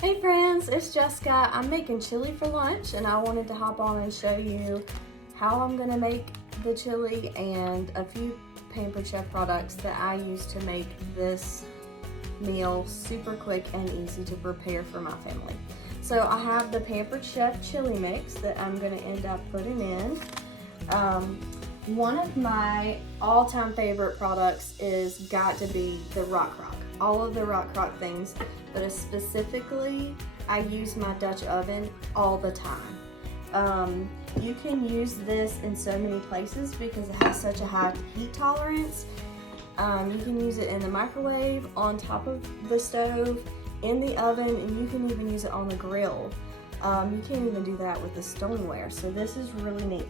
Hey friends, it's Jessica. I'm making chili for lunch and I wanted to hop on and show you how I'm gonna make the chili and a few Pampered Chef products that I use to make this meal super quick and easy to prepare for my family. So I have the Pampered Chef chili mix that I'm gonna end up putting in. One of my all-time favorite products is got to be the Rock. All of the Rock things, but specifically I use my Dutch oven all the time. You can use this in so many places because it has such a high heat tolerance. You can use it in the microwave, on top of the stove, in the oven, and you can even use it on the grill. You can't even do that with the stoneware, so this is really neat.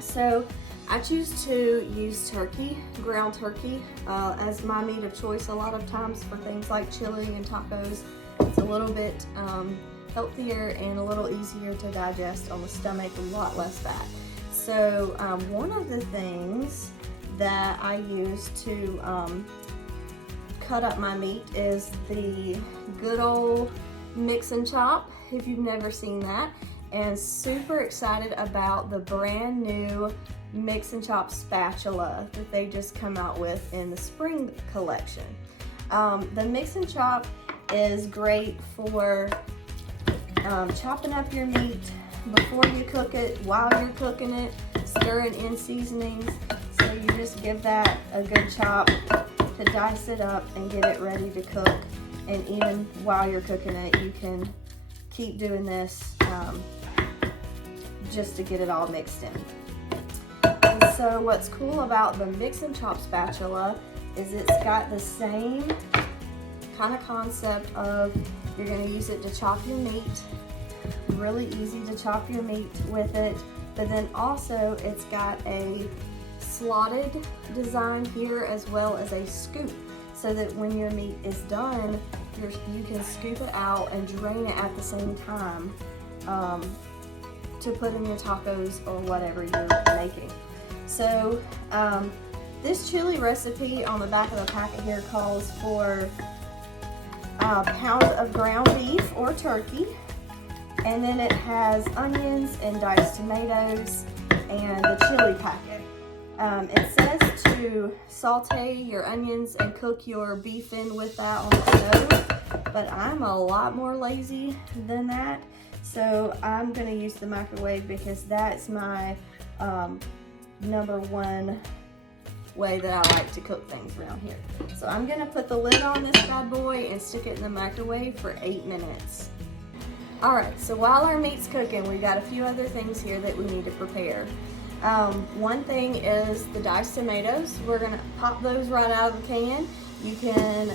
So I choose to use turkey, ground turkey, as my meat of choice a lot of times for things like chili and tacos. It's a little bit healthier and a little easier to digest on the stomach, a lot less fat. So one of the things that I use to cut up my meat is the good old mix and chop, if you've never seen that. And super excited about the brand new mix and chop spatula that they just come out with in the spring collection. The mix and chop is great for chopping up your meat before you cook it, while you're cooking it, stirring in seasonings. So you just give that a good chop to dice it up and get it ready to cook. And even while you're cooking it, you can keep doing this just to get it all mixed in. And so what's cool about the mix and chop spatula is it's got the same kind of concept of you're going to use it to chop your meat. Really easy to chop your meat with it, but then also it's got a slotted design here as well as a scoop, so that when your meat is done, you can scoop it out and drain it at the same time to put in your tacos or whatever you're making. So this chili recipe on the back of the packet here calls for a pound of ground beef or turkey, and then it has onions and diced tomatoes and the chili packet. It says to saute your onions and cook your beef in with that on the stove, but I'm a lot more lazy than that. So I'm gonna use the microwave because that's my number one way that I like to cook things around here. So I'm gonna put the lid on this bad boy and stick it in the microwave for 8 minutes. All right, so while our meat's cooking, we've got a few other things here that we need to prepare. One thing is the diced tomatoes. We're gonna pop those right out of the can. You can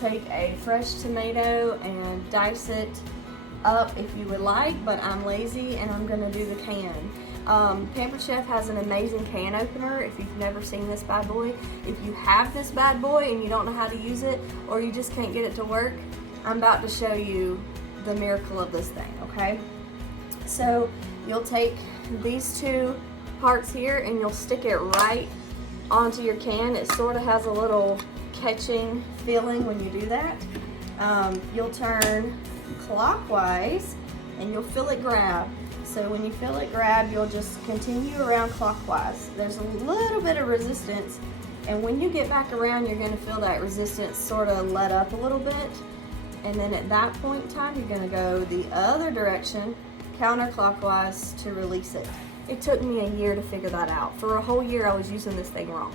take a fresh tomato and dice it up if you would like, but I'm lazy and I'm gonna do the can. Pampered Chef has an amazing can opener if you've never seen this bad boy. If you have this bad boy and you don't know how to use it, or you just can't get it to work, I'm about to show you the miracle of this thing, okay? So you'll take these two parts here and you'll stick it right onto your can. It sort of has a little catching feeling when you do that. You'll turn clockwise and you'll feel it grab. So when you feel it grab, you'll just continue around clockwise. There's a little bit of resistance, and when you get back around, you're gonna feel that resistance sort of let up a little bit. And then at that point in time, you're gonna go the other direction, counterclockwise, to release it. It took me a year to figure that out. For a whole year, I was using this thing wrong.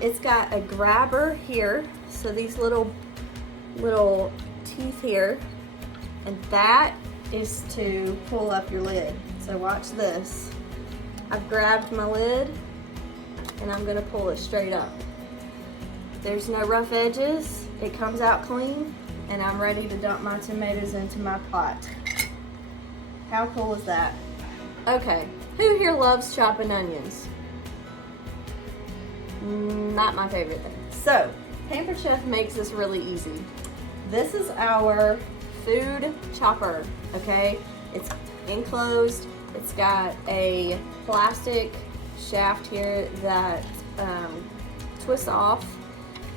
It's got a grabber here, so these little teeth here, and that is to pull up your lid. So watch this. I've grabbed my lid and I'm gonna pull it straight up. There's no rough edges, it comes out clean, and I'm ready to dump my tomatoes into my pot. How cool is that? Okay, who here loves chopping onions? Not my favorite thing. So, Pampered Chef makes this really easy. This is our food chopper, okay? It's enclosed. It's got a plastic shaft here that twists off,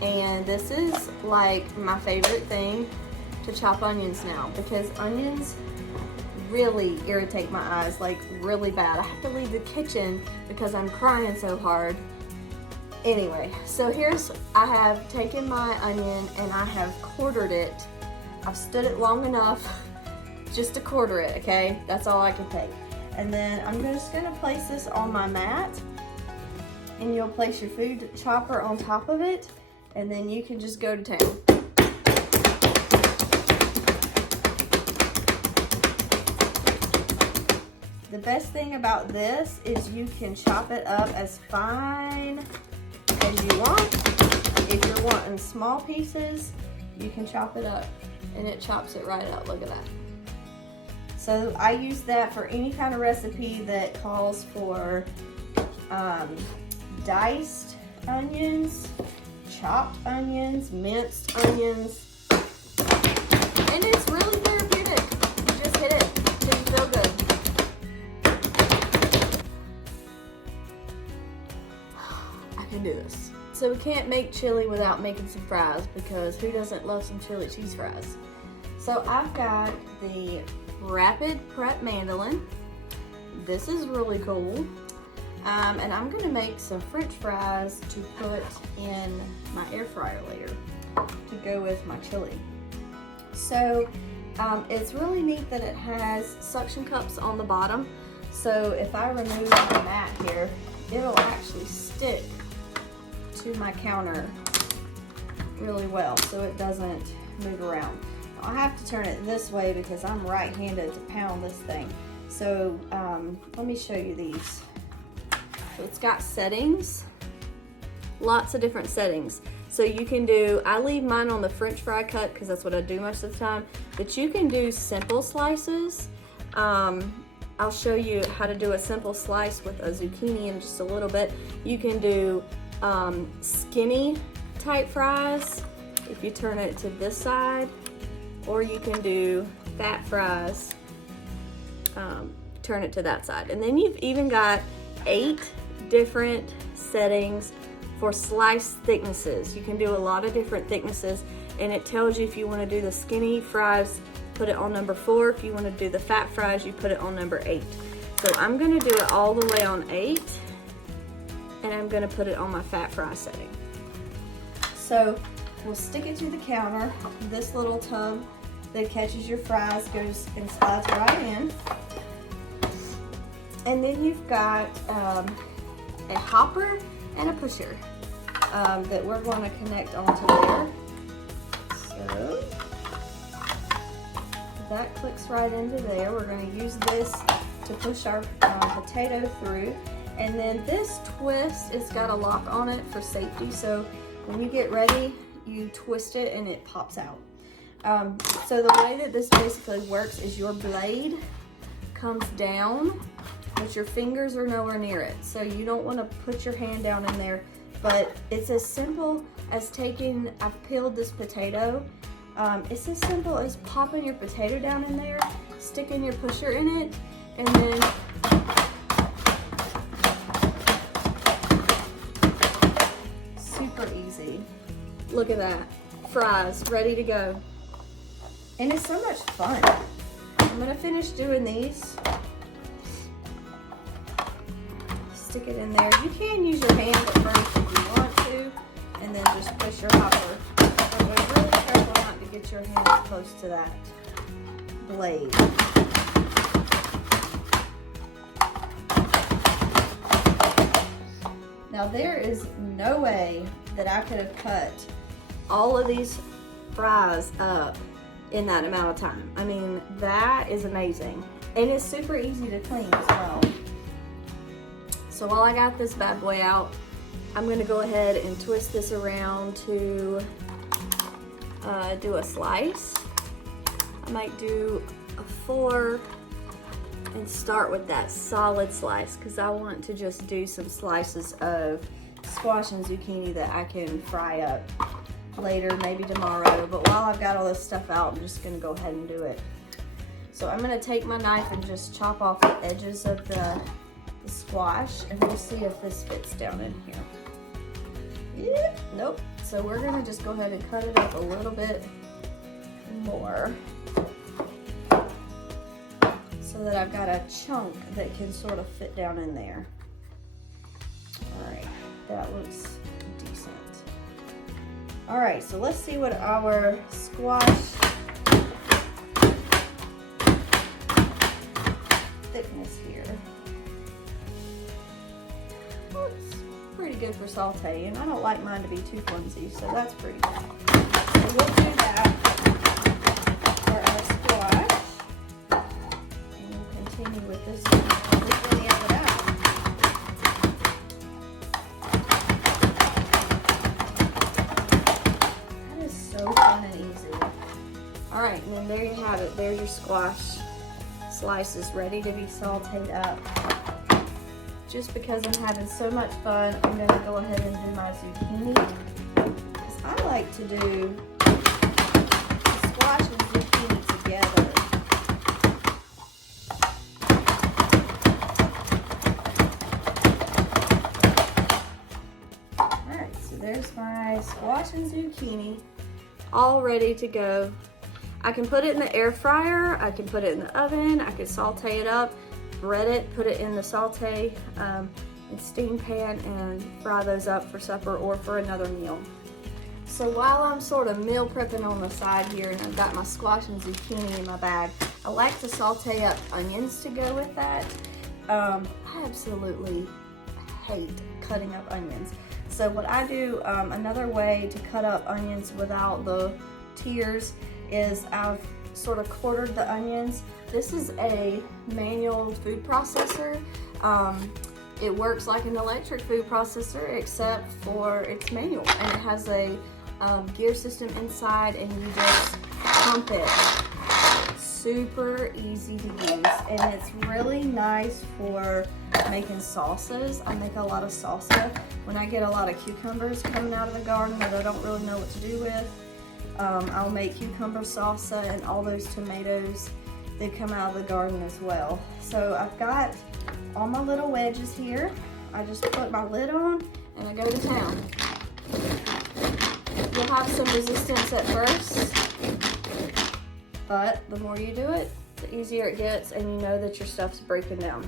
and this is like my favorite thing to chop onions now because onions really irritate my eyes, like really bad. I have to leave the kitchen because I'm crying so hard. Anyway, so I have taken my onion and I have quartered it. I've stood it long enough just to quarter it, okay? That's all I can take. And then I'm just gonna place this on my mat, and you'll place your food chopper on top of it, and then you can just go to town. The best thing about this is you can chop it up as fine as you want. If you're wanting small pieces, you can chop it up, and it chops it right up. Look at that. So I use that for any kind of recipe that calls for diced onions, chopped onions, minced onions, and it's really therapeutic. You just hit it till you feel good. I can do this. So we can't make chili without making some fries, because who doesn't love some chili cheese fries? So I've got the Rapid Prep mandolin. This is really cool. And I'm gonna make some French fries to put in my air fryer later to go with my chili. So it's really neat that it has suction cups on the bottom. So if I remove the mat here, it'll actually stick to my counter really well so it doesn't move around. I have to turn it this way because I'm right-handed to pound this thing. So let me show you these. So it's got settings, lots of different settings. So you can do, I leave mine on the French fry cut because that's what I do most of the time, but you can do simple slices. I'll show you how to do a simple slice with a zucchini in just a little bit. You can do skinny type fries if you turn it to this side, or you can do fat fries, turn it to that side. And then you've even got 8 different settings for slice thicknesses. You can do a lot of different thicknesses, and it tells you if you want to do the skinny fries, put it on number 4. If you want to do the fat fries, you put it on number 8. So I'm going to do it all the way on 8, and I'm going to put it on my fat fry setting. So we'll stick it to the counter. This little tub that catches your fries goes and slides right in. And then you've got a hopper and a pusher that we're going to connect onto there. So that clicks right into there. We're going to use this to push our potato through. And then this twist, it's got a lock on it for safety. So when you get ready, you twist it and it pops out. So the way that this basically works is your blade comes down, but your fingers are nowhere near it. So you don't want to put your hand down in there, but it's as simple as taking, I've peeled this potato. It's as simple as popping your potato down in there, sticking your pusher in it, and then super easy. Look at that, fries ready to go. And it's so much fun. I'm gonna finish doing these. Stick it in there. You can use your hand at first if you want to, and then just push your hopper. But be really careful not to get your hands close to that blade. Now there is no way that I could have cut all of these fries up in that amount of time. I mean, that is amazing. And it's super easy to clean as well. So while I got this bad boy out, I'm gonna go ahead and twist this around to do a slice. I might do a 4 and start with that solid slice because I want to just do some slices of squash and zucchini that I can fry up later, maybe tomorrow. But while I've got all this stuff out, I'm just gonna go ahead and do it. So I'm gonna take my knife and just chop off the edges of the squash, and we'll see if this fits down in here. Yeah, nope. So we're gonna just go ahead and cut it up a little bit more so that I've got a chunk that can sort of fit down in there. All right, that looks decent. All right, so let's see what our squash thickness here. Looks pretty good for sauteing. I don't like mine to be too flimsy, so that's pretty good. So we'll do that for our squash. And we'll continue with this one the end of it out. That is so fun and easy. All right, and then there you have it. There's your squash slices ready to be sauteed up. Just because I'm having so much fun, I'm going to go ahead and do my zucchini. Because I like to do squash and zucchini together. Alright, so there's my squash and zucchini all ready to go. I can put it in the air fryer, I can put it in the oven, I can saute it up, bread it, put it in the saute and steam pan and fry those up for supper or for another meal. So while I'm sort of meal prepping on the side here and I've got my squash and zucchini in my bag, I like to saute up onions to go with that. I absolutely hate cutting up onions. So what I do, another way to cut up onions without the tears is I've sort of quartered the onions. This is a manual food processor. It works like an electric food processor except for it's manual, and it has a gear system inside and you just pump it. Super easy to use, and it's really nice for making salsas. I make a lot of salsa when I get a lot of cucumbers coming out of the garden that I don't really know what to do with. I'll make cucumber salsa and all those tomatoes that come out of the garden as well. So I've got all my little wedges here. I just put my lid on and I go to town. You'll have some resistance at first, but the more you do it, the easier it gets, and you know that your stuff's breaking down.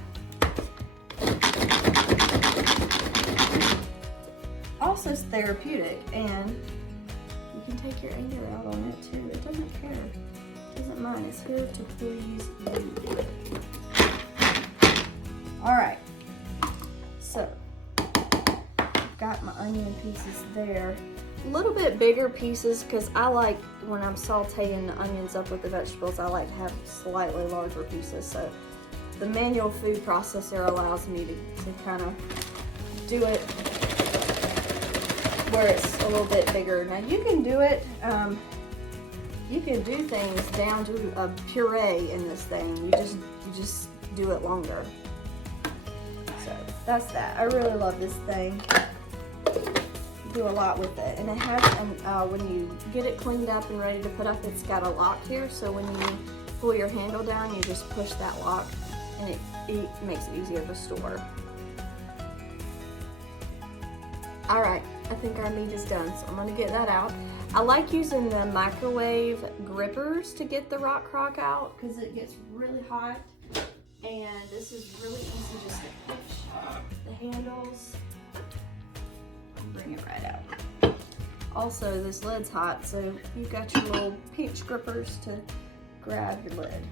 Also, it's therapeutic, and you can take your anger out on it too. It doesn't care. It doesn't mind. It's here to please you. Alright. So, I've got my onion pieces there. A little bit bigger pieces because I like, when I'm sauteing the onions up with the vegetables, I like to have slightly larger pieces. So, the manual food processor allows me to kind of do it where it's a little bit bigger. Now you can do it, you can do things down to a puree in this thing. You just do it longer. So that's that. I really love this thing. Do a lot with it, and it has when you get it cleaned up and ready to put up, it's got a lock here, so when you pull your handle down, you just push that lock and it makes it easier to store. Alright, I think our meat is done, so I'm going to get that out. I like using the microwave grippers to get the rock crock out because it gets really hot, and this is really easy just to push the handles and bring it right out. Also, this lid's hot, so you've got your little pinch grippers to grab your lid.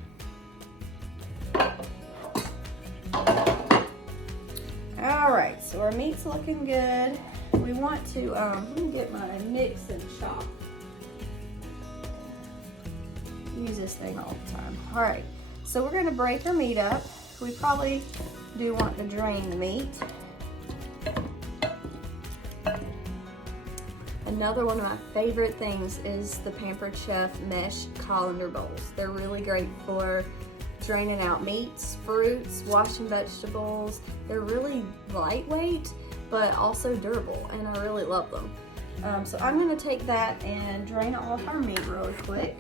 Alright, so our meat's looking good. We want to, let me get my mix and chop. Use this thing all the time. Alright, so we're going to break our meat up. We probably do want to drain the meat. Another one of my favorite things is the Pampered Chef mesh colander bowls. They're really great for draining out meats, fruits, washing vegetables. They're really lightweight, but also durable, and I really love them. So I'm gonna take that and drain off our meat really quick.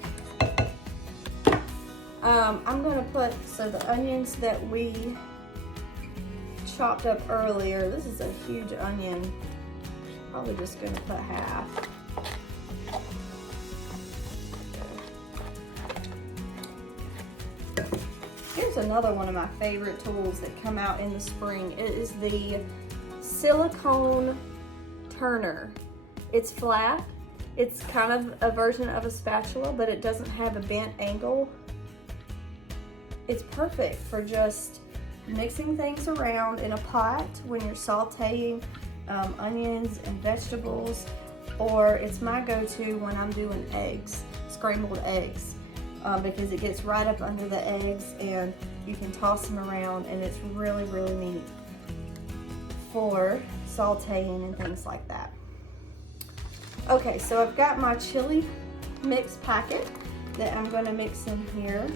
I'm gonna put, so the onions that we chopped up earlier, this is a huge onion, probably just gonna put half. here's another one of my favorite tools that come out in the spring. It is the silicone turner. It's flat. It's kind of a version of a spatula, but it doesn't have a bent angle. It's perfect for just mixing things around in a pot when you're sauteing onions and vegetables, or it's my go-to when I'm doing eggs, scrambled eggs, because it gets right up under the eggs and you can toss them around, and it's really, really neat for sauteing and things like that. Okay, so I've got my chili mix packet that I'm going to mix in here.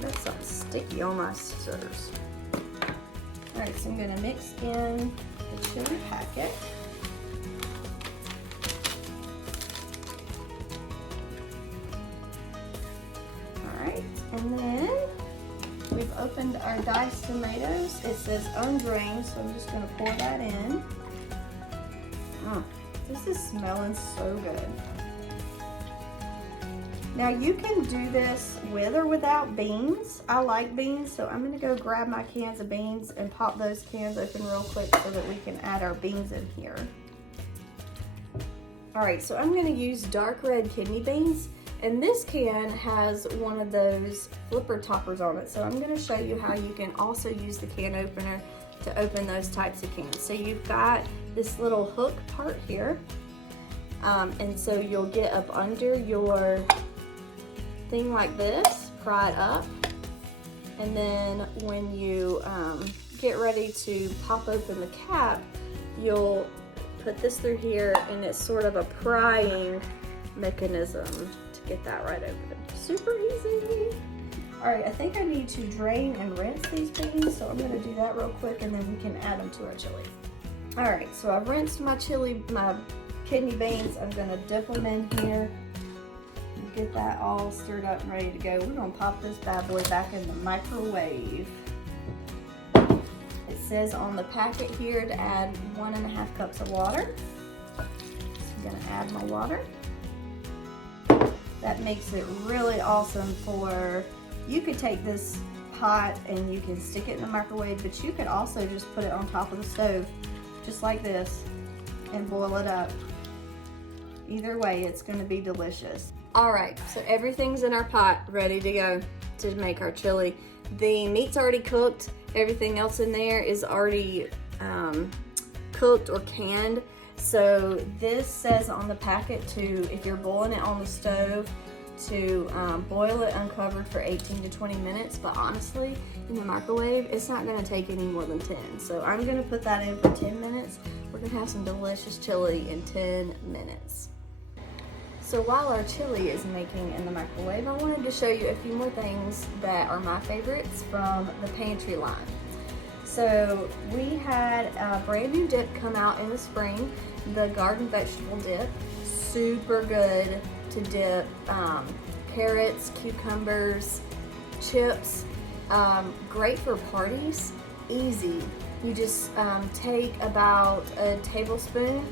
That's something sticky on my scissors. Alright, so I'm going to mix in the chili packet. Alright, and then we've opened our diced tomatoes. It says undrained, so I'm just going to pour that in. This is smelling so good. Now you can do this with or without beans. I like beans, so I'm going to go grab my cans of beans and pop those cans open real quick so that we can add our beans in here. Alright, so I'm going to use dark red kidney beans, and this can has one of those flipper toppers on it, so I'm going to show you how you can also use the can opener to open those types of cans. So you've got this little hook part here, and so you'll get up under your thing like this, pry it up, and then when you get ready to pop open the cap, you'll put this through here, and it's sort of a prying mechanism to get that right open. Super easy. All right, I think I need to drain and rinse these beans, so I'm gonna do that real quick, and then we can add them to our chili. All right, so I've rinsed my kidney beans. I'm gonna dip them in here. Get that all stirred up and ready to go. We're gonna pop this bad boy back in the microwave. It says on the packet here to add 1.5 cups of water. So I'm gonna add my water. That makes it really awesome for, you could take this pot and you can stick it in the microwave, but you could also just put it on top of the stove, just like this, and boil it up. Either way, it's gonna be delicious. All right, so everything's in our pot, ready to go to make our chili. The meat's already cooked. Everything else in there is already cooked or canned. So this says on the packet to, if you're boiling it on the stove, to boil it uncovered for 18 to 20 minutes. But honestly, in the microwave, it's not gonna take any more than 10. So I'm gonna put that in for 10 minutes. We're gonna have some delicious chili in 10 minutes. So while our chili is making in the microwave, I wanted to show you a few more things that are my favorites from the pantry line. So we had a brand new dip come out in the spring, the garden vegetable dip. Super good to dip carrots, cucumbers, chips. Great for parties, easy. You just take about a tablespoon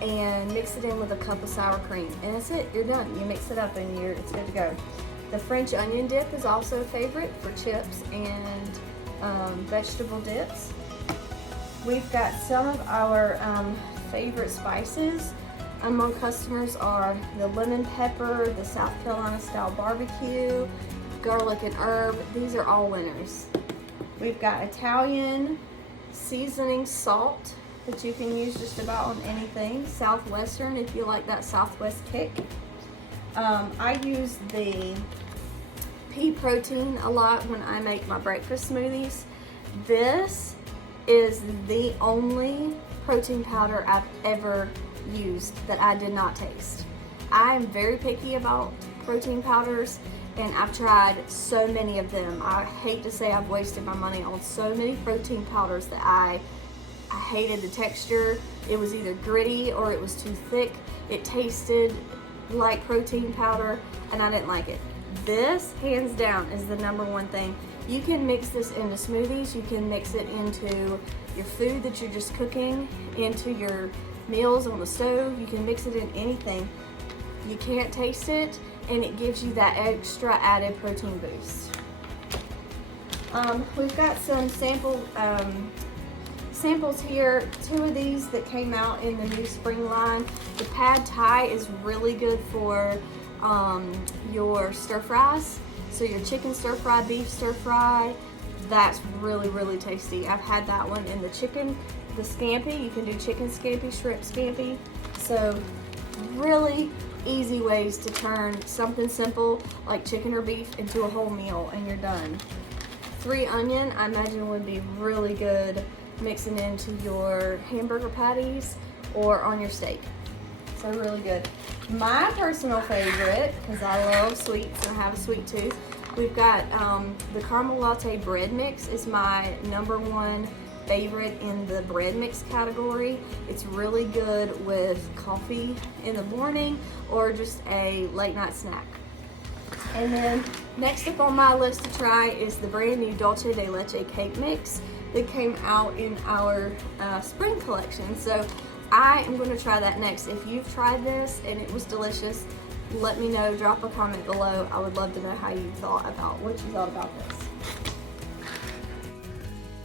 and mix it in with a cup of sour cream, and that's it, you're done. You mix it up and it's good to go. The French onion dip is also a favorite for chips and vegetable dips. We've got some of our favorite spices among customers are the lemon pepper, the South Carolina style barbecue, garlic and herb. These are all winners. We've got Italian seasoning salt that you can use just about on anything. Southwestern, if you like that Southwest kick. I use the pea protein a lot when I make my breakfast smoothies. This is the only protein powder I've ever used that I did not taste. I am very picky about protein powders, and I've tried so many of them. I hate to say I've wasted my money on so many protein powders that I hated the texture. It was either gritty or it was too thick. It tasted like protein powder and I didn't like it. This, hands down, is the #1 thing You can mix this into smoothies. You can mix it into your food that you're just cooking, into your meals on the stove. You can mix it in anything. You can't taste it, and it gives you that extra added protein boost. We've got some samples here. 2 of these that came out in the new spring line. The pad thai is really good for your stir fries. So your chicken stir fry, beef stir fry, that's really, really tasty. I've had that one in the chicken, the scampi. You can do chicken scampi, shrimp scampi. So really easy ways to turn something simple like chicken or beef into a whole meal, and you're done. 3 onion, I imagine, would be really good mixing into your hamburger patties or on your steak. So really good. My personal favorite, because I love sweets and I have a sweet tooth, we've got the caramel latte bread mix is my #1 favorite in the bread mix category. It's really good with coffee in the morning or just a late night snack. And then next up on my list to try is the brand new Dulce de Leche cake mix that came out in our spring collection. So I am going to try that next. If you've tried this and it was delicious, let me know. Drop a comment below. I would love to know what you thought about this.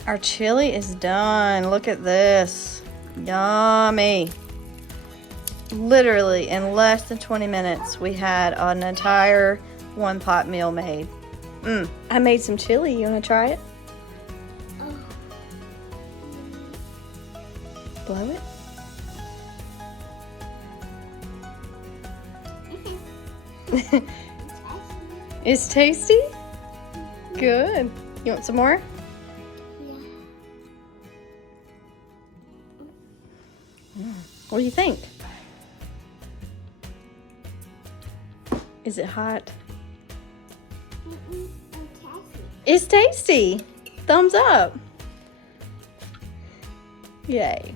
Our chili is done. Look at this. Yummy. Literally in less than 20 minutes, we had an entire 1-pot meal made. I made some chili. You want to try it? Blow it. It's tasty? Good. You want some more? Yeah. What do you think? Is it hot? It's tasty. Thumbs up. Yay.